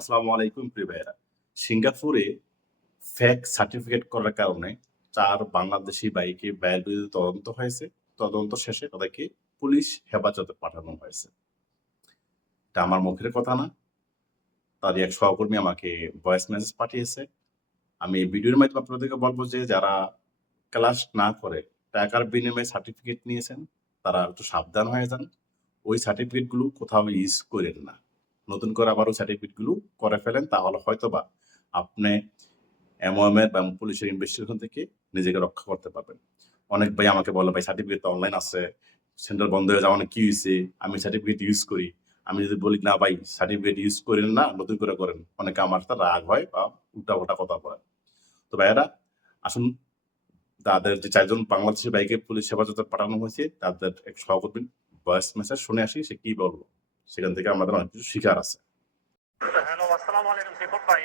আসসালামু আলাইকুম, প্রিয় ভাইয়েরা। সিঙ্গাপুরে ফেক সার্টিফিকেট করার কারণে চার বাংলাদেশি বাইকে ব্যয়ের বিরুদ্ধে তদন্ত হয়েছে। তদন্ত শেষে তাদেরকে পুলিশ হেফাজতে পাঠানো হয়েছে। এটা আমার মুখের কথা না। তারই এক সহকর্মী আমাকে ভয়েস মেসেজ পাঠিয়েছে। আমি এই ভিডিওর মাধ্যমে আপনাদেরকে বলব যে, যারা ক্লাস না করে টাকার বিনিময়ে সার্টিফিকেট নিয়েছেন, তারা একটু সাবধান হয়ে যান। ওই সার্টিফিকেটগুলো কোথাও ইউজ করেন না। নতুন করে আবারও সার্টিফিকেটগুলো করে ফেলেন, তাহলে হয়তো বা আপনি এমওএমের বা পুলিশের ইনভেস্টিগেশন থেকে নিজেকে রক্ষা করতে পারবেন। অনেক ভাই আমাকে বলে, ভাই সার্টিফিকেট তো অনলাইন আছে সেন্টার বন্ধ হয়ে যাওয়া কি হয়েছে? আমি সার্টিফিকেট ইউজ করি। আমি যদি বলি, না ভাই সার্টিফিকেট ইউজ করেন না, নতুন করে করেন। অনেকে আমার সাথে রাগ হয় বা উল্টা পাল্টা কথা বলে। তো ভাইয়েরা, আসুন, তাদের যে চারজন বাংলাদেশি বাইকে পুলিশ হেফাজতে পাঠানো হয়েছে, তাদের এক সহকর্মী ভয়েস মেসেজ শুনে আসি, সে কি বলব সেখান থেকে আমাদের অনেক কিছু শিকার আছে। হ্যালো, আসসালামু আলাইকুম ভাই।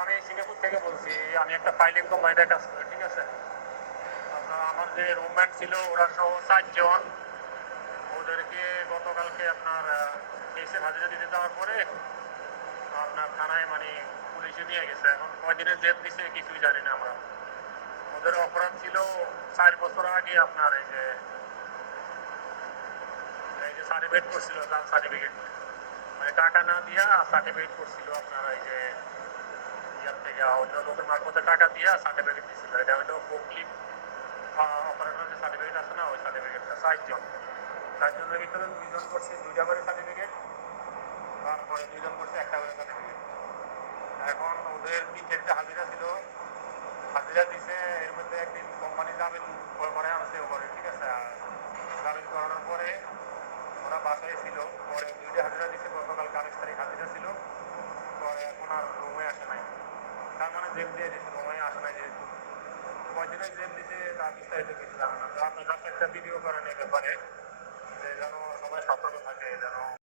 আমি সিঙ্গাপুর থেকে বলছি, আমি একটা ফাইলিং কোম্পানিতে কাজ করি, ঠিক আছে? আমার যে রুমমেট ছিল, ওরা সহ চারজন। ওদেরকে গতকালকে আপনার কেসে হাজিরা দিতে যাওয়ার পরে আপনার থানায় মানে পুলিশে নিয়ে গেছে। এখন কয়দিনের জেল দিছে, কিছুই জানি না আমরা। ওদের অপরাধ ছিল চার বছর আগে আপনার এই যে যে সার্টিফিকেট করছিল সার্টিফিকেট মানে টাকা না দিয়া সার্টিফিকেট করছিল আপনার এই যে ইয়ার থেকে অন্য লোকের মারফতে টাকা দিয়া সার্টিফিকেট দিছিল। এটা হলো বুকলিপ অপারেটর যে সার্টিফিকেট আছে না, ওই সার্টিফিকেটটা চারজন চারজনের ভিতরে দুইজন করছে দুইটা করে সার্টিফিকেট তারপরে দুইজন করছে একটা করে সার্টিফিকেট এখন ওদের তিন চারটে হাজিরা ছিল। হাজিরা দিছে, এর মধ্যে একদিন কোম্পানি জামিন করে আনছে ওপরে ঠিক আছে? আর জামিন করানোর পরে ওরা বাসায় ছিল পরে দুইটা হাজিরা দিচ্ছে গতকাল কামিজ তারিখ হাজিরা ছিল। পরে এখন আর রুমে আসে নাই। তার মানে জেব দিয়ে দিয়েছে, রুমে আসে নাই যেহেতু। কয়দিনের জেব দিতে তার বিস্তারিত কিছু জানে না। তো আপনার কাছে একটা ভিডিও করেন এই ব্যাপারে, যে যেন সবাই সতর্ক থাকে, যেন